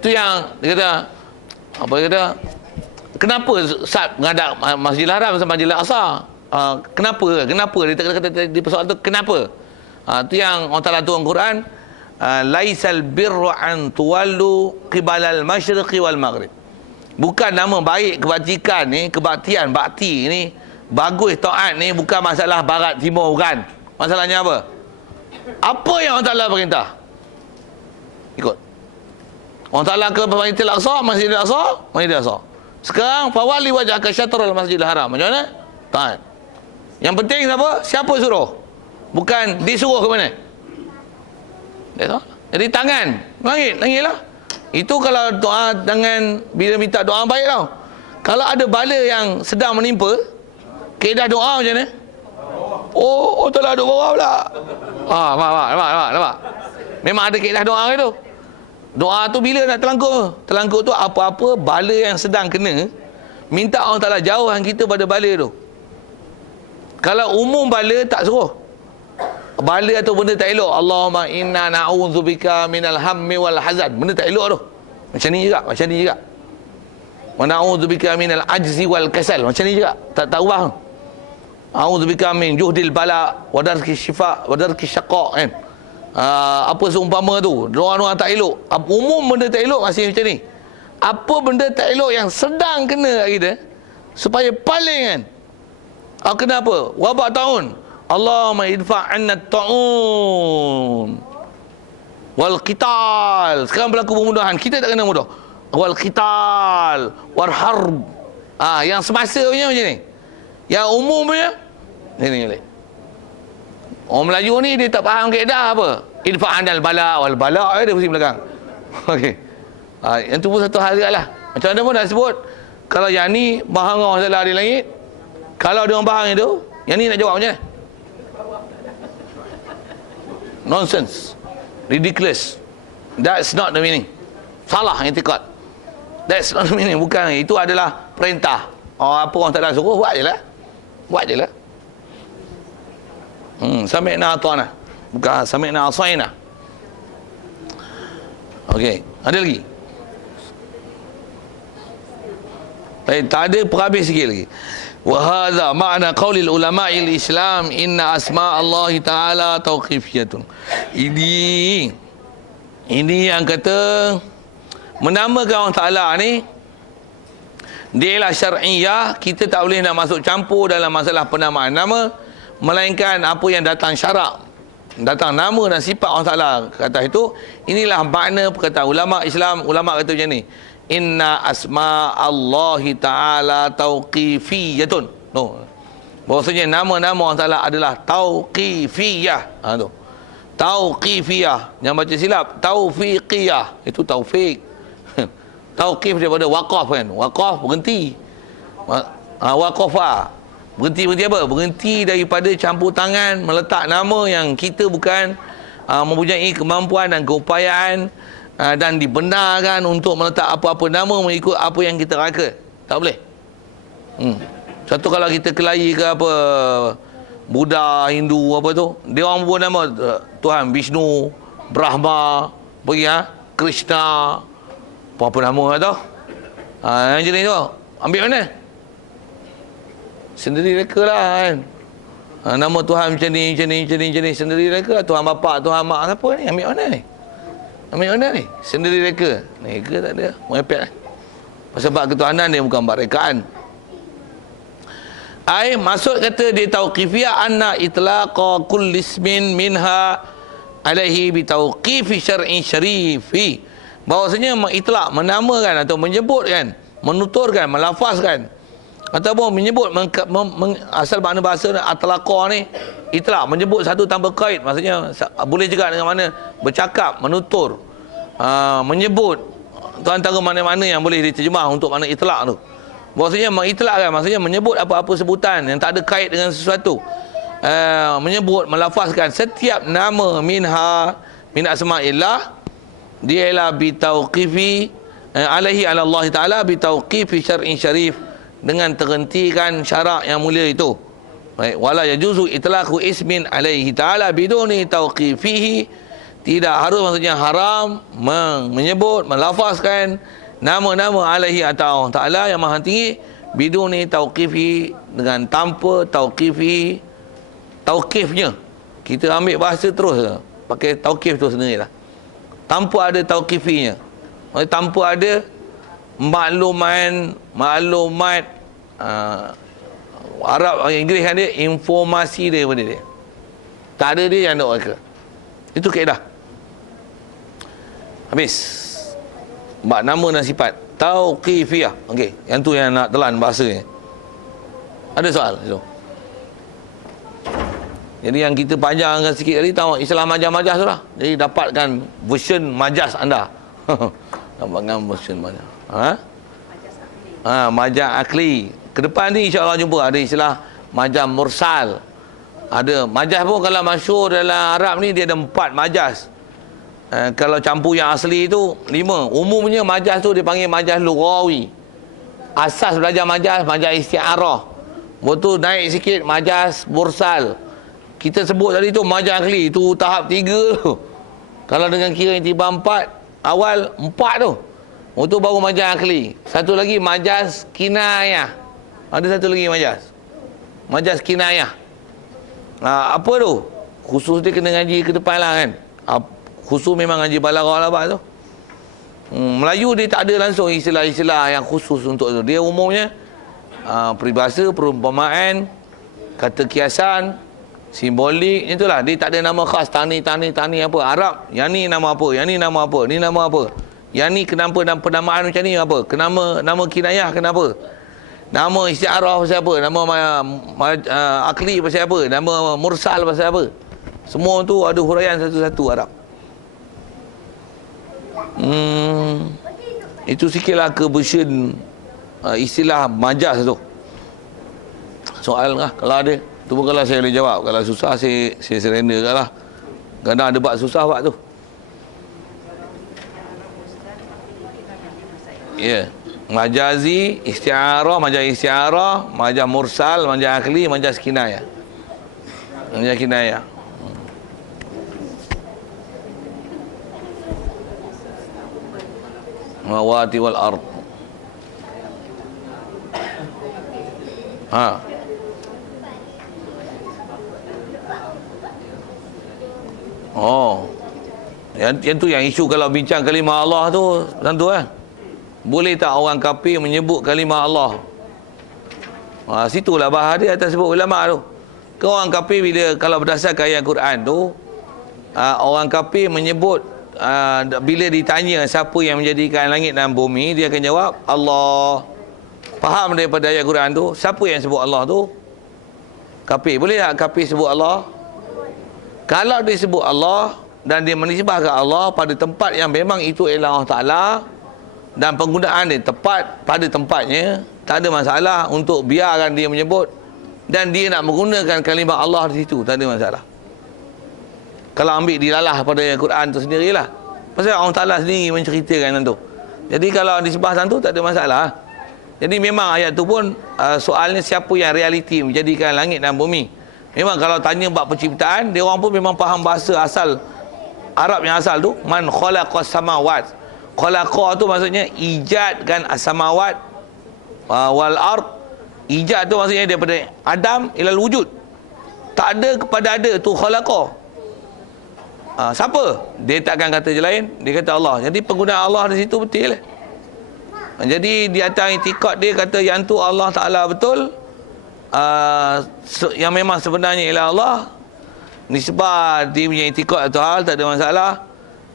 Itu yang dia kata, apa dia kata, kenapa saat menghadap Masjidil Haram sama Masjidil Aqsa? Kenapa dia kata di persoalan tu kenapa? Itu yang Allah Taala tuang Quran, laisal birru an tuwallu qibalal masyriqi wal maghrib. Bukan nama baik kebajikan ni, kebaktian, bakti ni, bagus taat ni bukan masalah barat timur, bukan. Masalahnya apa? Apa yang Allah Taala perintah? Ikut. Allah Taala ke Masjidil Aqsa, Masjidil Aqsa, Masjidil Aqsa. Sekarang fawali wajhaka syatrul Masjidil Haram. Macam mana? Taat. Yang penting apa? Siapa suruh? Bukan disuruh ke mana? Jadi tangan langit lah. Itu kalau doa dengan bila minta doa baik tau. Kalau ada bala yang sedang menimpa, kaedah doa macam mana? Oh, tak ada bawah pula. Nampak. Memang ada kaedah doa itu. Doa tu bila nak terlangkuk? Terlangkuk tu apa-apa bala yang sedang kena, minta Allah Taala jauhkan kita pada bala tu. Kalau umum bala tak suruh. Bala atau benda tak elok, Allahumma inna na'udzubika minal hammi wal hazan, benda tak elok tu. Macam ni juga. Wa na'udzubika minal ajzi wal kasal, macam ni juga. Tak ubah. A'udzubika min juhdil bala wa darki syifa wa darki syaqa, kan. Apa seumpama tu, doa-doa tak elok. Umum benda tak elok masih macam ni. Apa benda tak elok yang sedang kena kat kita, supaya paling kan. Kenapa? Wabak tahun. Allahumma idfa' anna ta'un wal qital. Sekarang berlaku pembunuhan, kita tak kena mudah. Wal qital wal harb. Yang semasa punya macam ni. Yang umum punya ni balik. Orang Melayu ni dia tak faham kaedah apa. Idfa' anal bala wal bala, dia pusing belakang. Okey. Yang tu pun satu hal lah. Macam mana pun dah sebut, kalau yang ni bahang Allah di langit, kalau dia orang bahang itu, yang ni nak jawab macam mana? Nonsense, ridiculous. That's not the meaning. Salah i'tiqad. That's not the meaning. Bukan, itu adalah perintah. Apa orang tak ada suruh, buat je lah. Sami'na ata'na, bukan sami'na asa'na. Okey, ada lagi? Baik, tak ada, perhabis sikit lagi. Wa hadha ma'na qaulil ulama'il Islam inna asma' Allah Ta'ala tauqifiyatun. Ini yang kata menamakan Allah Ta'ala ni dia ialah syar'iyah. Kita tak boleh nak masuk campur dalam masalah penamaan nama, melainkan apa yang datang syarak, datang nama dan sifat Allah Ta'ala kata itu. Inilah makna perkataan ulama Islam. Ulama kata macam ni, inna asma Allahi Ta'ala tauqifiyatun. Bahawasanya nama-nama Allah Ta'ala adalah tauqifiyah. Tu tauqifiyah, yang baca silap taufiqiyah, itu taufik. Tauqif daripada waqaf, kan. Waqaf berhenti. Waqafa berhenti apa? Berhenti daripada campur tangan meletak nama yang kita bukan mempunyai kemampuan dan keupayaan dan dibenarkan untuk meletak apa-apa nama mengikut apa yang kita raka. Tak boleh. Satu kalau kita kelahi ke apa, Buddha, Hindu apa tu, dia orang buat nama Tuhan Vishnu, Brahma, Krishna, apa nama tu. Yang jenis tu ambil mana? Sendiri reka lah, kan. Nama Tuhan macam ni sendiri reka. Tuhan bapa, Tuhan mak, siapa ni? Ambil mana ni? Sendiri reka. Reka tak ada, merepek lah. Sebab ketuhanan dia bukan buat rekaan. Maksud kata dia tauqifiyah anna itlaqa kulli ismin minha alaihi bi tauqifi syar'i syarifi. Bahawasanya mengitlaq, menamakan atau menyebutkan, menuturkan, melafazkan ataupun menyebut asal makna bahasa atlaqa ni itlaq, menyebut satu tanpa kait. Maksudnya boleh juga dengan mana bercakap, menutur, menyebut. Itu antara mana-mana yang boleh diterjemah untuk makna itlaq tu. Bahawasanya mengitlaqkan, maksudnya menyebut apa-apa sebutan yang tak ada kait dengan sesuatu. Menyebut, melafazkan setiap nama min asma'illah, dia ialah bitauqifi alaihi ala Allah Ta'ala bitauqifi syar'in syarif, dengan terhentikan syarak yang mulia itu. Baik, wala yajuzu itlaqu ismin alaihi ta'ala biduni tauqifihi, Tidak harus maksudnya haram menyebut, melafazkan nama-nama alaihi atau Allah Ta'ala yang maha tinggi biduni tauqifi, dengan tanpa tauqifi, tauqifnya. Kita ambil bahasa terus pakai tauqif tu sendiri lah, tanpa ada tauqifinya. Maksudnya tanpa ada maklumat Arab Inggeris kan dia informasi daripada dia. Tak ada dia yang nak reka. Itu kaedah. Habis. Bab nama dan sifat tauqifiyah. Okey, yang tu yang nak telan bahasa ni. Ada soal tu. Jadi yang kita panjangkan sikit tadi tahu istilah majaz-majaz tu lah. Jadi dapatkan version majaz anda. Dapatkan version majaz. Majaz akli. Ke depan ni insya-Allah jumpa ada istilah majaz mursal. Ada majaz pun kalau masyhur dalam Arab ni dia ada 4 majaz. Kalau campur yang asli tu 5. Umumnya majaz tu dipanggil majaz lughawi. Asas belajar majaz isti'arah. Lepas tu naik sikit majaz mursal. Kita sebut tadi tu majaz akli, tu tahap 3 tu. Kalau dengan kira yang tiba 4, awal 4 tu. Itu baru majaz akli. Satu lagi majaz kinayah. Ada satu lagi majaz. Majaz kinayah. Apa tu? Khusus dia kena ngaji ke depan lah kan. Khusus memang ngaji balaghah lah tu. Melayu dia tak ada langsung istilah-istilah yang khusus untuk tu. Dia umumnya peribahasa, perumpamaan, kata kiasan, simbolik, itulah. Dia tak ada nama khas tani apa. Arab, yang ni nama apa, yang ni nama apa, ni nama apa. Yang ni kenapa penamaan macam ni apa? Nama kinayah kenapa? Nama isti'arah pasal apa? Nama akli pasal apa? Nama mursal pasal apa? Semua tu ada huraian satu-satu Arab. Itu sikitlah ke version istilah majaz tu. Soal lah kalau ada. Tu pun kalau saya boleh jawab. Kalau susah saya surrender kat lah. Kadang ada bab susah bab tu. Ya. Majazi, isti'arah, majaz mursal, majaz akli, majaz kinayah. Majaz kinayah. Mawati wal ard. Yang tu yang isu kalau bincang kalimah Allah tu tentu kan. Boleh tak orang kafir menyebut kalimah Allah? Situlah bahas dia atas sebut ulama tu. Kau orang kafir bila kalau berdasarkan ayat Quran tu, orang kafir menyebut bila ditanya siapa yang menjadikan langit dan bumi, dia akan jawab Allah. Faham daripada ayat Quran tu, siapa yang sebut Allah tu? Kafir. Boleh tak kafir sebut Allah? Kalau dia sebut Allah dan dia menisbah ke Allah pada tempat yang memang itu ialah Allah Ta'ala, dan penggunaan dia tepat pada tempatnya, tak ada masalah untuk biarkan dia menyebut, dan dia nak menggunakan kalimah Allah di situ, tak ada masalah. Kalau ambil dilalah pada Al-Quran tu sendirilah. Pasal Allah Ta'ala sendiri menceritakan tu. Jadi kalau disebah tu tak ada masalah. Jadi memang ayat tu pun soalnya siapa yang realiti menjadikan langit dan bumi. Memang kalau tanya bab penciptaan, dia orang pun memang faham bahasa asal Arab yang asal tu, man khalaqas samawat. Khalaqa tu maksudnya ijadkan as-samawat wal ard. Ijad tu maksudnya daripada Adam ilal wujud. Tak ada kepada ada tu khalaqa. Siapa? Dia takkan kata je lain, dia kata Allah. Jadi penggunaan Allah di situ betul lah. Jadi di atas itikad dia kata yang tu Allah Ta'ala betul. Yang memang sebenarnya ialah Allah. Nisbah dia punya itikad atau hal tak ada masalah.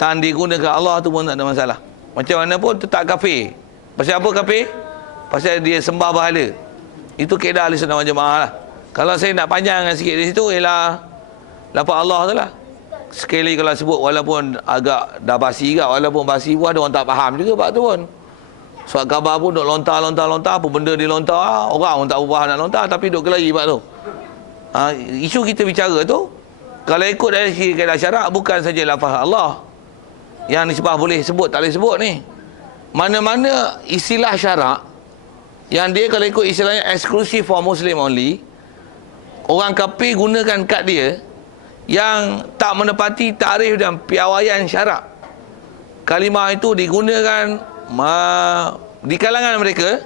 Tan digunakan Allah tu pun tak ada masalah. Macam mana pun tetap kafir. Pasal apa kafir? Pasal dia sembah berhala. Itu kaedah ahli sunnah wal jamaah lah. Kalau saya nak panjangkan sikit di situ ialah lafaz Allah tu lah. Sekali kalau sebut walaupun agak dah basi juga, walaupun basi pun ada orang tak faham juga bab tu pun. Surat khabar pun duk lontar apa benda dia lontar, orang tak faham nak lontar tapi duk kelari bab tu. Isu kita bicara tu kalau ikut dari kaedah syarak bukan saja lafaz Allah yang nisbah boleh sebut tak boleh sebut ni. Mana-mana istilah syarak yang dia kalau ikut istilahnya exclusive for Muslim only, orang kafir gunakan kad dia, yang tak menepati tarikh dan piawaian syarak. Kalimah itu digunakan di kalangan mereka,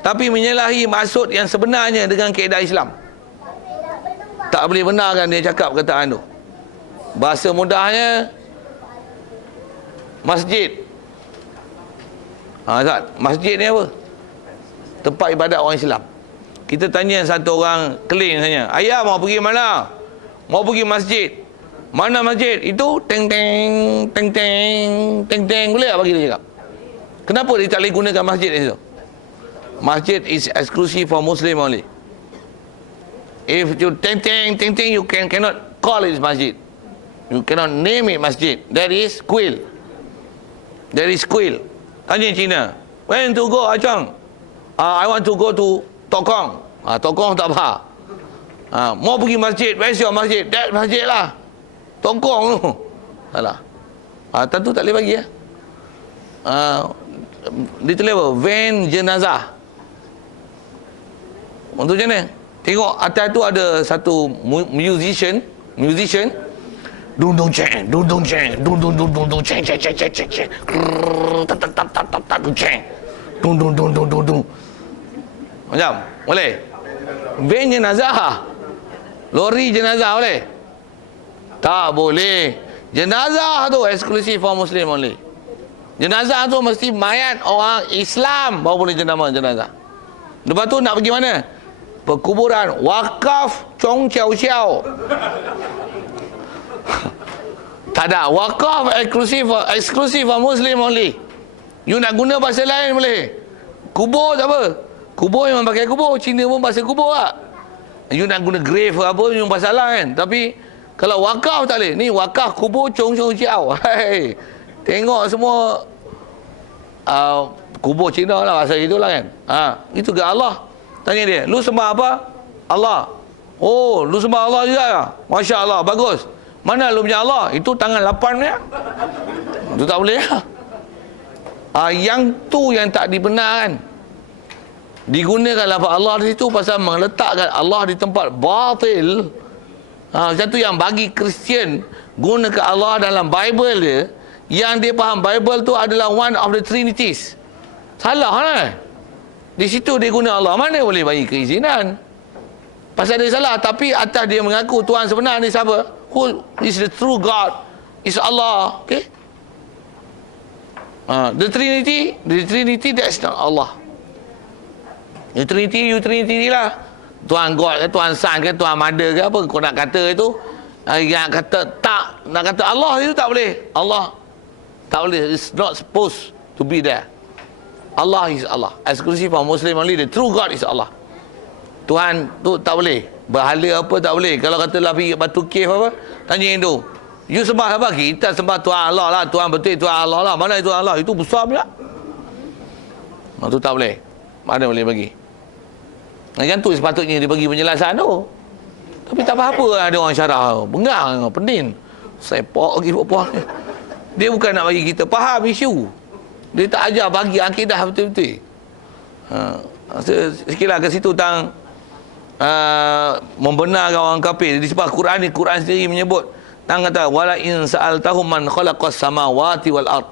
tapi menyalahi maksud yang sebenarnya dengan kaedah Islam. Tak boleh benarkan dia cakap perkataan tu. Bahasa mudahnya, masjid. Ustaz, masjid ni apa? Tempat ibadat orang Islam. Kita tanya satu orang Keling tanya, ayah mau pergi mana? Mau pergi masjid. Mana masjid? Itu teng teng teng teng teng teng. Boleh tak bagi dia cakap? Kenapa dia tak boleh gunakan masjid itu? Masjid is exclusive for Muslim only. If you teng teng teng teng, you cannot call it masjid. You cannot name it masjid. That is kuil. That is kuil. Tanya Cina, when to go Achang? I want to go to Tokong. Tokong tak apa. Mau pergi masjid, where's your masjid? That masjid lah. Tokong tu. Salah. Tentu tak boleh bagi ya. Dia tulis apa? Van jenazah. Untuk macam mana? Tengok atas tu ada satu musician, dung dung ceng, dung dung ceng, dung dung dung dung dung ceng ceng ceng ceng ceng ceng, tak tak tak tak tak tak ceng, dung dung dung dung dung dung. Macam boleh? Van jenazah, lori jenazah boleh? Tak boleh. Jenazah tu eksklusif for Muslim only. Jenazah tu mesti mayat orang Islam baru boleh jenazah. Lepas tu nak pergi mana? Perkuburan wakaf Chong Chiao Chiao. Tak ada. Wakaf eksklusif for Muslim only. You nak guna bahasa lain boleh. Kubur tak apa. Kubur memang pakai kubur. Cina pun bahasa kubur tak. You nak guna grave ke apa, you masalah kan. Tapi kalau wakaf tak boleh. Ni wakaf kubur Chong Chiao Chiao. Hey, tengok semua kubur Cina lah bahasa itulah kan. Itu ke Allah. Tanya dia, lu sembah apa? Allah. Oh, lu sembah Allah juga ya? Masya Allah, bagus. Mana lu punya Allah? Itu tangan 8 ya? Itu tak boleh ya? Yang tu yang tak dibenarkan. Digunakan lafaz Allah di situ pasal meletakkan Allah di tempat batil. Macam tu yang bagi Kristian gunakan Allah dalam Bible dia, yang dia faham Bible tu adalah one of the Trinities. Salah lah. Di situ dia guna Allah. Mana boleh bagi keizinan? Pasal dia salah. Tapi atas dia mengaku Tuhan sebenar ni siapa? Who is the true God? Is Allah. Okay? The Trinity, that's not Allah. You Trinity lah. Tuhan God ke, Tuhan Son ke, Tuhan Mother ke, apa kau nak kata itu. Yang kata tak, nak kata Allah itu tak boleh. Allah tak boleh. It's not supposed to be there. Allah is Allah. Eksklusif for Muslim only. The true God is Allah. Tuhan tu tak boleh. Berhala apa tak boleh. Kalau katalah pergi batu cave apa, tanya Hindu, you sembah apa? Kita sembah Tuhan Allah lah. Tuhan betul Tuhan Allah lah. Mana itu Allah? Itu besar pula. Itu tak boleh. Mana boleh bagi? Yang tu sepatutnya dia bagi penjelasan tu. Tapi tak apa-apa ada orang syarah. Bengang, pening. Sepok lagi buat. Dia bukan nak bagi kita faham isu. Dia tak ajar bagi akidah betul-betul. Sikitlah ke situ tentang membenarkan orang kafir. Di sebab Quran ni, Quran sendiri menyebut tentang kata wala in sa'altahum man khalaqas samawati wal ard.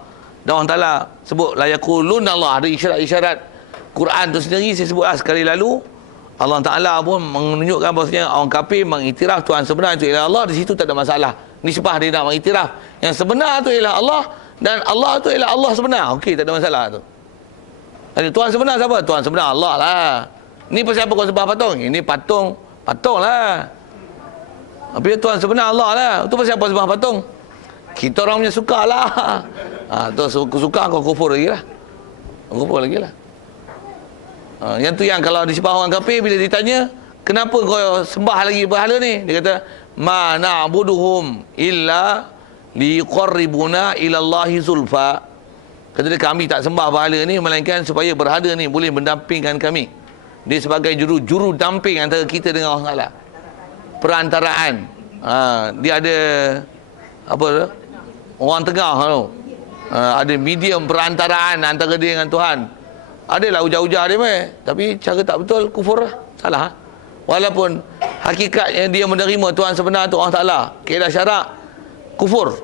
Dan Allah Taala sebut la yaquluna Allah. Ada isyarat-isyarat Quran tu sendiri saya sebutlah sekali lalu. Allah Taala pun menunjukkan bahawasanya orang kafir mengiktiraf Tuhan sebenar itu ialah Allah. Di situ tak ada masalah. Nisbah dia nak mengiktiraf yang sebenar tu ialah Allah, dan Allah tu ialah Allah sebenar. Okey, tak ada masalah tu. Jadi Tuhan sebenar siapa? Tuhan sebenar Allah lah. Ni pasal apa kau sembah patung? Ini patung lah. Tapi Tuhan sebenar Allah lah. Itu pasal apa sembah patung? Kita orang punya suka lah. Tu suka kau kufur lagi lah. Kufur lagi lah. Yang tu yang kalau disembah orang kafir, bila ditanya kenapa kau sembah lagi berhala ni, dia kata ma na'buduhum illa liqarribuna ila Allahi zulfa. Kata dia, kami tak sembah berhala ni melainkan supaya berhala ni boleh mendampingkan kami. Dia sebagai juru damping antara kita dengan Allah Taala. Perantaraan. Dia ada apa tu? Orang tengah tu. Ada medium perantaraan antara dia dengan Tuhan. Adalah ujar-ujar dia tapi cara tak betul, kufur lah. Salah. Walaupun hakikatnya dia menerima Tuhan sebenar tu Allah Ta'ala. Kaedah syarak kufur.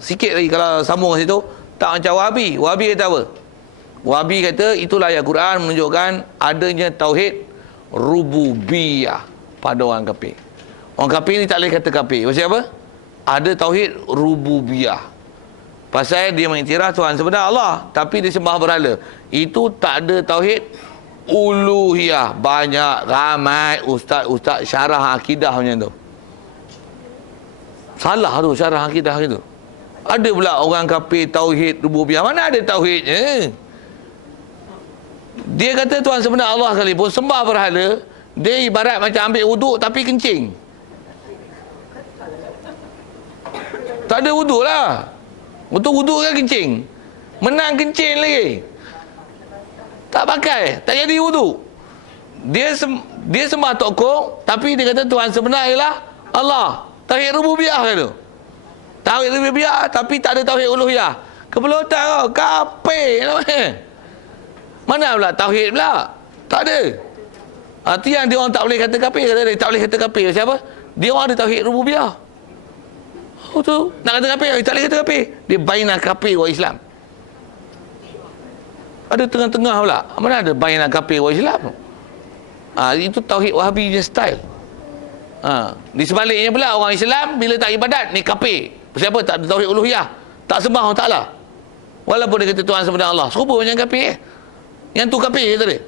Sikit lagi kalau sambung kat situ, tak macam Wahabi. Wahabi kata apa? Wahabi kata itulah ayat Quran menunjukkan adanya tauhid rububiyah pada orang kafir. Orang kafir ni tak boleh kata kafir. Pasal apa? Ada tauhid rububiyah. Pasal dia mengiktiraf Tuhan sebenar Allah, tapi dia sembah berhala. Itu tak ada tauhid uluhiyah. Banyak ramai ustaz-ustaz syarah akidah macam tu. Salah tu syarah akidah itu. Ada pula orang kafir tauhid rububiyah. Mana ada tauhidnya? Dia kata Tuhan sebenar Allah sekalipun, sembah berhala, dia ibarat macam ambil wuduk tapi kencing. Tak ada wuduk lah. Betul wuduk kan kencing. Menang kencing lagi. Tak pakai, tak jadi wuduk. Dia sembah tokong, tapi dia kata Tuhan sebenar ialah Allah. Tauhid rububiyah kata. Tauhid rububiyah tapi tak ada tauhid uluhiyah. Kepelotan kau, kafir namanya. Mana pula tauhid pula? Tak ada. Arti yang dia orang tak boleh kata kafir, kata dia tak boleh kata kafir. Siapa? Dia orang ada tauhid rububiyah. Oh tu, nak kata kafir, tak boleh kata kafir. Dia bainah kafir wa Islam. Ada tengah-tengah pula. Mana ada bainah kafir wa Islam? Itu tauhid Wahabi je style. Di sebaliknya pula orang Islam bila tak ibadat ni kafir. Siapa tak ada tauhid uluhiyah, tak sembah Allah Taala. Walaupun dia kata Tuhan sebenar Allah, serupa macam kafir. Yang tu kafir kata dia.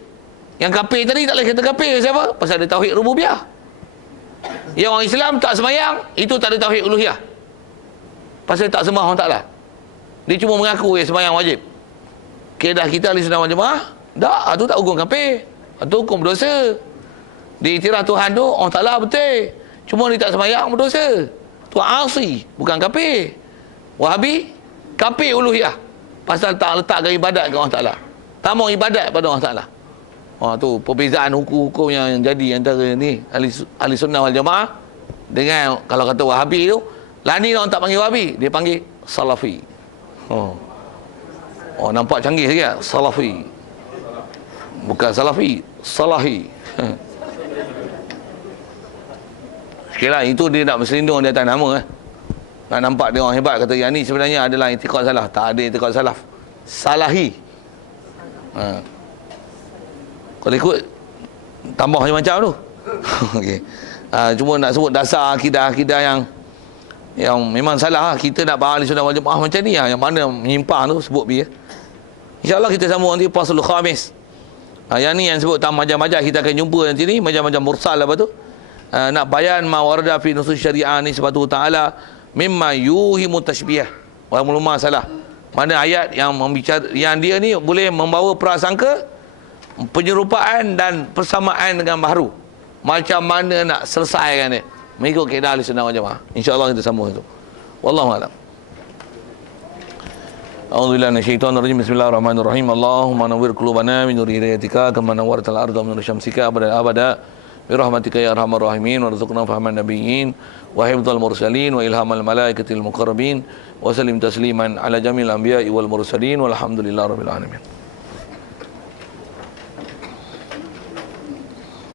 Yang kafir tadi tak boleh kata kafir. Siapa? Pasal ada tauhid rububiyah. Yang orang Islam tak semayang, itu tak ada tauhid uluhiyah. Pasal tak sembah Allah Taala. Dia cuma mengaku semayang wajib. Kaedah kita ahli sunnah wal jamaah, tak, itu tak hukum kafir. Itu hukum berdosa. Diiktiraf Tuhan tu Allah Taala betul. Cuma dia tak semayang berdosa. Tu asi, bukan kafir. Wahabi kafir uluhiyah. Pasal tak letakkan ibadat ke Allah Taala. Tak mau ibadat pada Allah Taala. Tu perbezaan hukum-hukum yang jadi antara ni ahli sunnah wal jamaah dengan kalau kata Wahabi tu. Lah ni orang tak panggil Wahabi, dia panggil Salafi. Nampak canggih lagi tak? Salafi. Bukan Salafi, Salahi. Sekiranya itu dia nak berselindung di atas nama. Nak nampak dia orang hebat, kata yang ni sebenarnya adalah i'tiqad salah. Tak ada i'tiqad salaf. Salahi. Kalau ikut tambah macam tu. Okey. Cuma nak sebut dasar akidah-akidah yang memang salah. Kita nak faham ahli sunnah wal jamaah macam ni, yang mana menyimpang tu sebut bi. InsyaAllah kita sambung nanti Faslul Khamis. Yang ni yang sebut tam majah-majah, kita akan jumpa nanti ni majah-majah mursal apa tu. Nak bayan ma warada fi nusus syariah ni sebatu ta'ala mimma yuhimu tashbih. Orang ulama salah. Mana ayat yang membicara yang dia ni boleh membawa prasangka, penyerupaan dan persamaan dengan baharu. Macam mana nak selesaikan dia mengikut kaedah ahli sunnah wal jamaah. InsyaAllah kita sambung itu. Wallahu a'lam. A'udzubillahi minasyaitonir rajim. Bismillahirrahmanirrahim. Allahumma nawwir qulubana min nuri hidayatika kama nawwartal arda min nuri syamsika abada bi rahmatika ya arhamar rahimin warzuqna fahman nabiyyin wa hifdzal mursalin wa ilhamal malaikatil muqarrabin wa sallim tasliman ala jamil anbiya'i wal mursalin walhamdulillahi rabbil alamin.